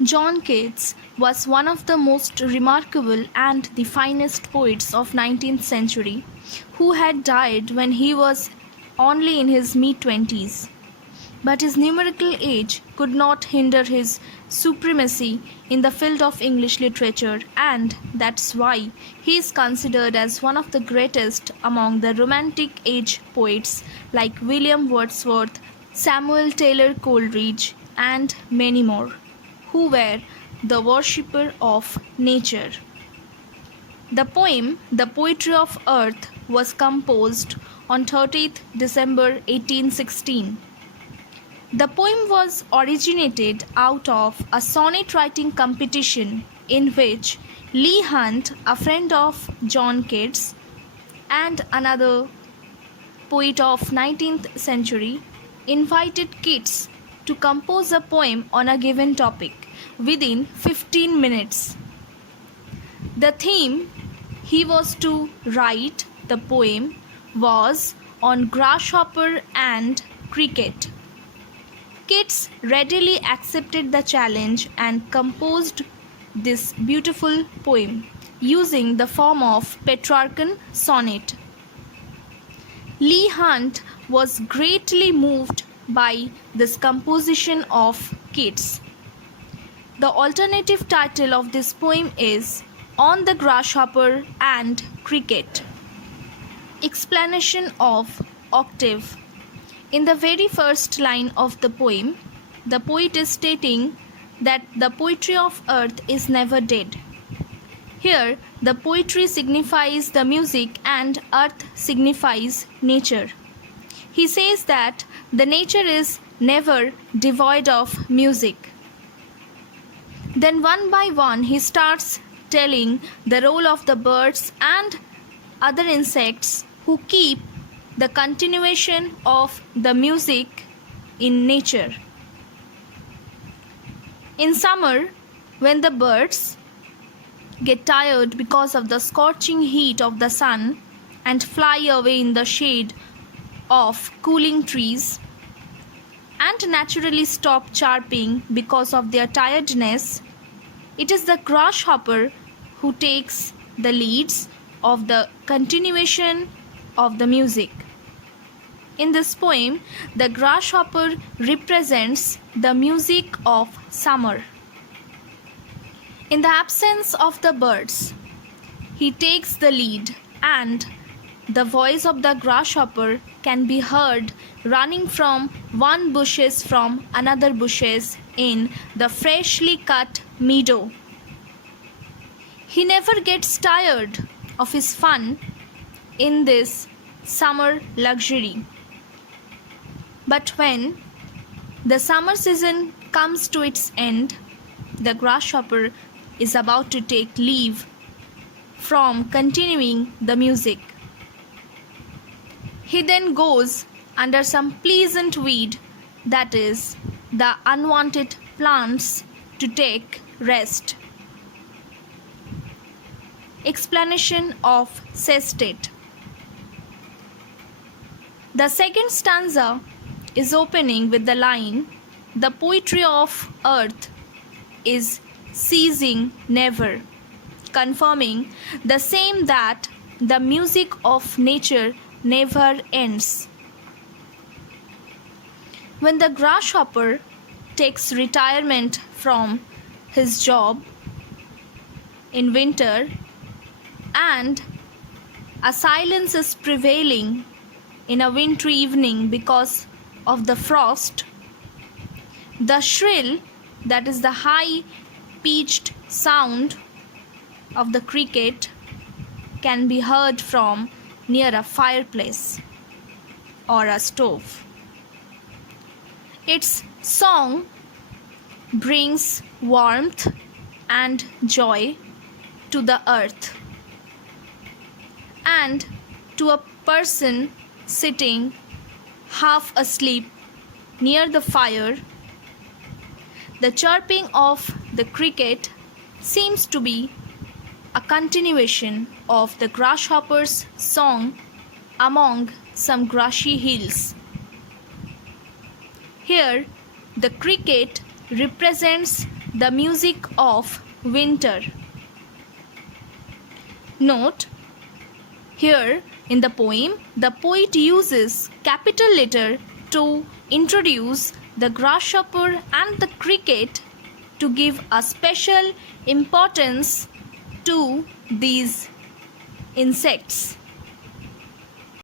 John Keats was one of the most remarkable and the finest poets of 19th century who had died when he was only in his mid-20s. But his numerical age could not hinder his supremacy in the field of English literature, and that's why he is considered as one of the greatest among the Romantic Age poets like William Wordsworth, Samuel Taylor Coleridge, and many more, who were the worshipper of nature. The poem The Poetry of Earth was composed on 30th December 1816. The poem was originated out of a sonnet writing competition in which Leigh Hunt, a friend of John Keats and another poet of 19th century, invited Keats to compose a poem on a given topic within 15 minutes. The theme he was to write the poem was on grasshopper and cricket. Keats readily accepted the challenge and composed this beautiful poem using the form of Petrarchan sonnet. Leigh Hunt was greatly moved by this composition of Keats. The alternative title of this poem is On the Grasshopper and Cricket. Explanation of octave. In the very first line of the poem, the poet is stating that the poetry of earth is never dead. Here, the poetry signifies the music and earth signifies nature. He says that the nature is never devoid of music. Then one by one he starts telling the role of the birds and other insects who keep the continuation of the music in nature. In summer, when the birds get tired because of the scorching heat of the sun and fly away in the shade of cooling trees and naturally stop chirping because of their tiredness, it is the grasshopper who takes the leads of the continuation of the music. In this poem, the grasshopper represents the music of summer. In the absence of the birds, he takes the lead, and the voice of the grasshopper can be heard running from one bushes from another bushes in the freshly cut meadow. He never gets tired of his fun in this summer luxury. But when the summer season comes to its end, the grasshopper is about to take leave from continuing the music. He then goes under some pleasant weed, that is, the unwanted plants, to take rest. Explanation of sestet. The second stanza is opening with the line, The poetry of earth is ceasing never, confirming the same that the music of nature never ends. When the grasshopper takes retirement from his job in winter and a silence is prevailing in a wintry evening because of the frost, the shrill, that is the high pitched sound of the cricket, can be heard from near a fireplace or a stove. Its song brings warmth and joy to the earth, and to a person sitting half asleep near the fire, the chirping of the cricket seems to be a continuation of the grasshopper's song among some grassy hills. Here, the cricket represents the music of winter. Note, here in the poem, the poet uses capital letter to introduce the grasshopper and the cricket to give a special importance to these insects.